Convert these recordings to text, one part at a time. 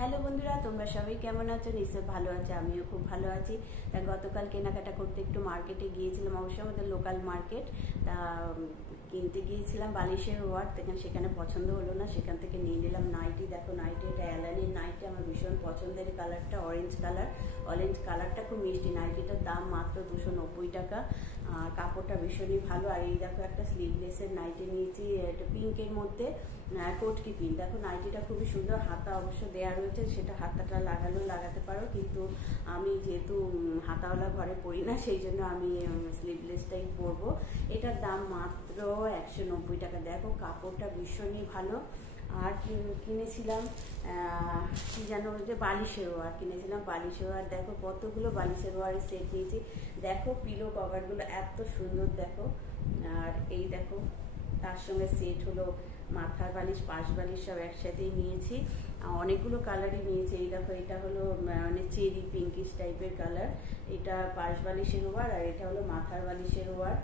Hello বন্ধুরা, তোমরা সবাই কেমন আছো? নিশ্চয় ভালো আছো, আমিও খুব ভালো আছি। তা গতকাল কেনাকাটা করতে একটু মার্কেটে গিয়েছিলাম, অবশ্যই আমাদের লোকাল মার্কেট। তা কিনতে গিয়েছিলাম বালিশের ওয়ার, সেখানে পছন্দ হলো না, সেখান থেকে নিয়ে নিলাম নাইটি। দেখো নাইটি, এটা অ্যালানির নাইটি, আমার ভীষণ পছন্দের কালারটা, অরেঞ্জ কালারটা খুব মিষ্টি। নাইটিটার দাম মাত্র 290 টাকা, আর কাপড়টা ভীষণই ভালো। আর এই দেখো একটা স্লিভলেসের নাইটি নিয়েছি, এটা পিঙ্কের মধ্যে কোটকি পিন। দেখো নাইটিটা খুবই সুন্দর, হাতা অবশ্য দেওয়া রয়েছে, সেটা হাতাটা লাগাতে পারো, কিন্তু আমি যেহেতু হাতাওয়ালা ঘরে পরি না, সেই জন্য আমি স্লিভলেসটাই পরবো। এটার দাম মাত্র 190 টাকা। দেখো কাপড়টা ভীষণই ভালো। আর কিনেছিলাম কি যেন, যে বালিশের ওয়ার কিনেছিলাম, বালিশের ওয়ার। দেখো কতগুলো বালিশের ওয়ারের সেট নিয়েছি। দেখো পিলো কভারগুলো এত সুন্দর, দেখো। আর এই দেখো তার সঙ্গে সেট হলো মাথার বালিশ, পাশ বালিশ সব একসাথেই নিয়েছি। অনেকগুলো কালারই নিয়েছি। এই দেখো এটা হলো মানে চেরি পিঙ্কিশ টাইপের কালার, এটা পাশ বালিশের ওয়ার, আর এটা হলো মাথার বালিশের ওয়ার।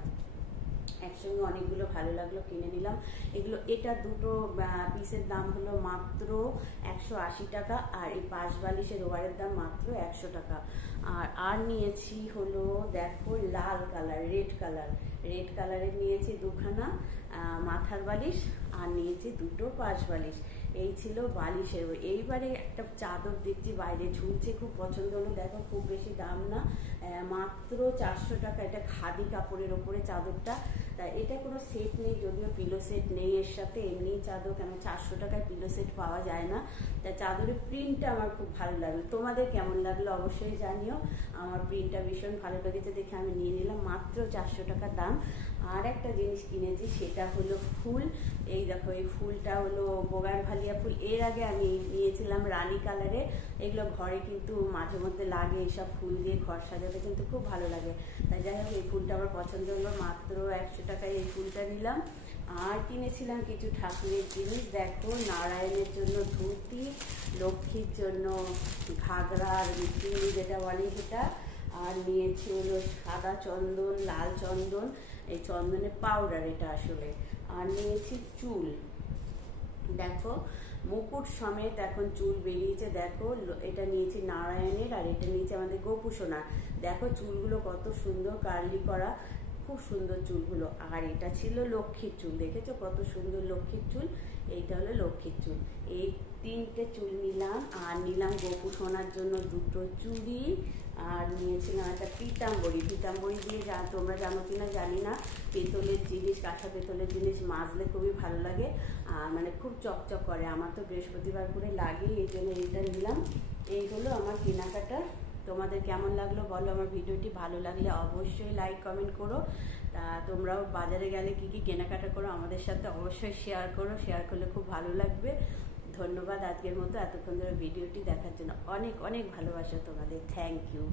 একসঙ্গে অনেকগুলো ভালো লাগলো, কিনে নিলাম এগুলো। এটা দুটো পিসের দাম হলো মাত্র 180 টাকা, আর এই পাশ বালিশের ওয়ারের দাম মাত্র 100 টাকা। আর নিয়েছি হলো দেখো লাল কালার, রেড কালারের নিয়েছি দুখানা মাথার বালিশ, আর নিয়েছি দুটো পাশ বালিশ। এই ছিল বালিশের। এইবারে একটা চাদর দেখছি বাইরে ঝুলছে, খুব পছন্দ হলো। দেখো খুব বেশি দাম না, মাত্র 400 টাকা। এটা খাদি কাপড়ের ওপরে চাদরটা। তা এটা কোনো সেট নেই, যদিও পিলো সেট নেই এর সাথে, এমনি চাদর, কেন 400 টাকায় পিলো সেট পাওয়া যায় না। তা চাদরের প্রিন্টটা আমার খুব ভালো লাগলো। তোমাদের কেমন লাগলো অবশ্যই জানিও। আমার প্রিন্টটা ভীষণ ভালো লেগেছে দেখে আমি নিয়ে নিলাম, মাত্র 400 টাকা দাম। আর একটা জিনিস কিনেছি, সেটা হলো ফুল। এই দেখো এই ফুলটা হলো বোগানভালিয়া ফুল। এর আগে আমি নিয়েছিলাম রানী কালারে। এগুলো ঘরে কিন্তু মাঝে মধ্যে লাগে, এইসব ফুল দিয়ে ঘর সাজাতে কিন্তু খুব ভালো লাগে। তাই যাই হোক এই ফুলটা আমার পছন্দ হলো, মাত্র 100 টাকায় এই ফুলটা নিলাম। আর কিনেছিলাম কিছু ঠাকুরের জিনিস। দেখো নারায়ণের জন্য ধুতি, লক্ষ্মীর জন্য ঘাগরা, আর চিনি যেটা বলে সেটা। আর নিয়েছি হলো সাদা চন্দন, লাল চন্দন, এই চন্দনের পাউডার এটা আসলে। আর নিয়েছি চুল, দেখো মুকুট সমেত এখন চুল বেরিয়েছে। দেখো এটা নিয়েছি নারায়ণের, আর এটা নিয়েছি আমাদের গোপুসোনার। দেখো চুলগুলো কত সুন্দর কার্লি করা, খুব সুন্দর চুলগুলো। আর এটা ছিল লক্ষ্মীর চুল, দেখেছো কত সুন্দর লক্ষ্মীর চুল। এইটা হলো লক্ষ্মীর চুল। এই তিনটে চুল নিলাম। আর নিলাম গোপুসোনার জন্য দুটো চুড়ি, আর নিয়েছিলাম একটা পিতাম্বরী দিয়ে, যা তোমরা জানো কিনা জানি না, পেতলের জিনিস, কাঁসা পেতলের জিনিস মাজলে খুবই ভালো লাগে, মানে খুব চকচক করে। আমার তো বৃহস্পতিবার করে লাগে, এই জন্য এইটা নিলাম। এই হলো আমার কেনাকাটা। তোমাদের কেমন লাগলো বলো। আমার ভিডিওটি ভালো লাগলে অবশ্যই লাইক কমেন্ট করো। তা তোমরাও বাজারে গেলে কি কি কেনাকাটা করো আমাদের সাথে অবশ্যই শেয়ার করো, শেয়ার করলে খুব ভালো লাগবে। ধন্যবাদ আজকের মতো এতক্ষণ ধরে ভিডিওটি দেখার জন্য। অনেক অনেক ভালোবাসা তোমাদের, থ্যাংক ইউ।